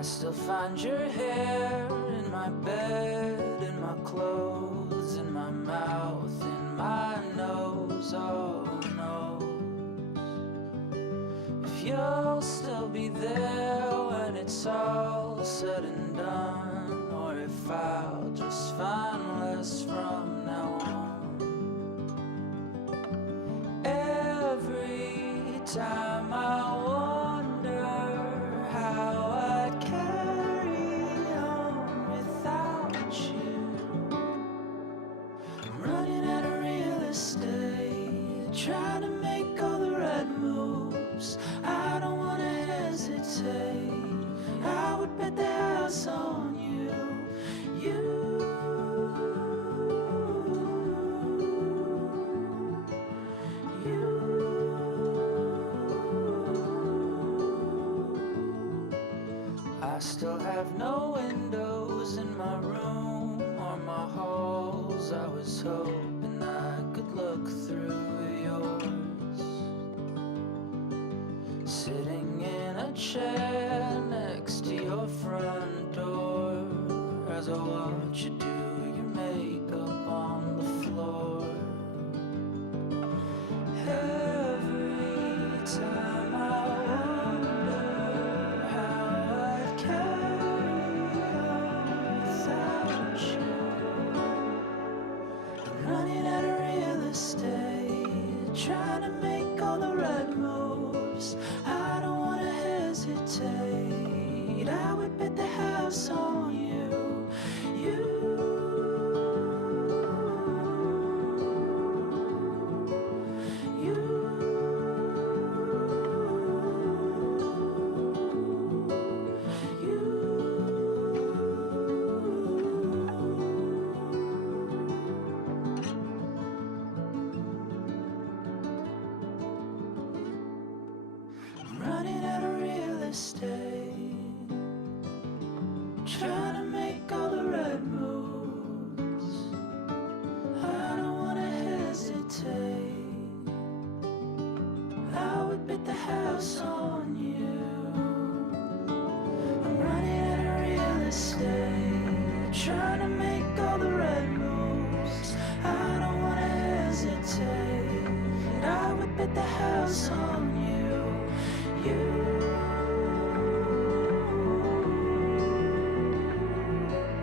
I still find your hair in my bed, in my clothes, in my mouth, in my nose, oh no. If you'll still be there when it's all said and done, or if I'll just find less from now on. Every time I wonder how I'd carry on without you. I'm running out of real estate, trying to make all the right moves. I don't wanna hesitate, I would bet the house on you. I still have no windows in my room or my halls. I was hoping I could look through yours. Sitting in a chair next to your front door, as I watch you do your makeup on the floor. Every time I wonder how I'd carry on without you. I'm running out of real estate, trying to make all the right moves. I don't wanna hesitate, I would bet the house on you. Running out of real estate, trying to make all the right moves. I don't wanna hesitate, I would bet the house on you. I'm running out of real estate, trying to make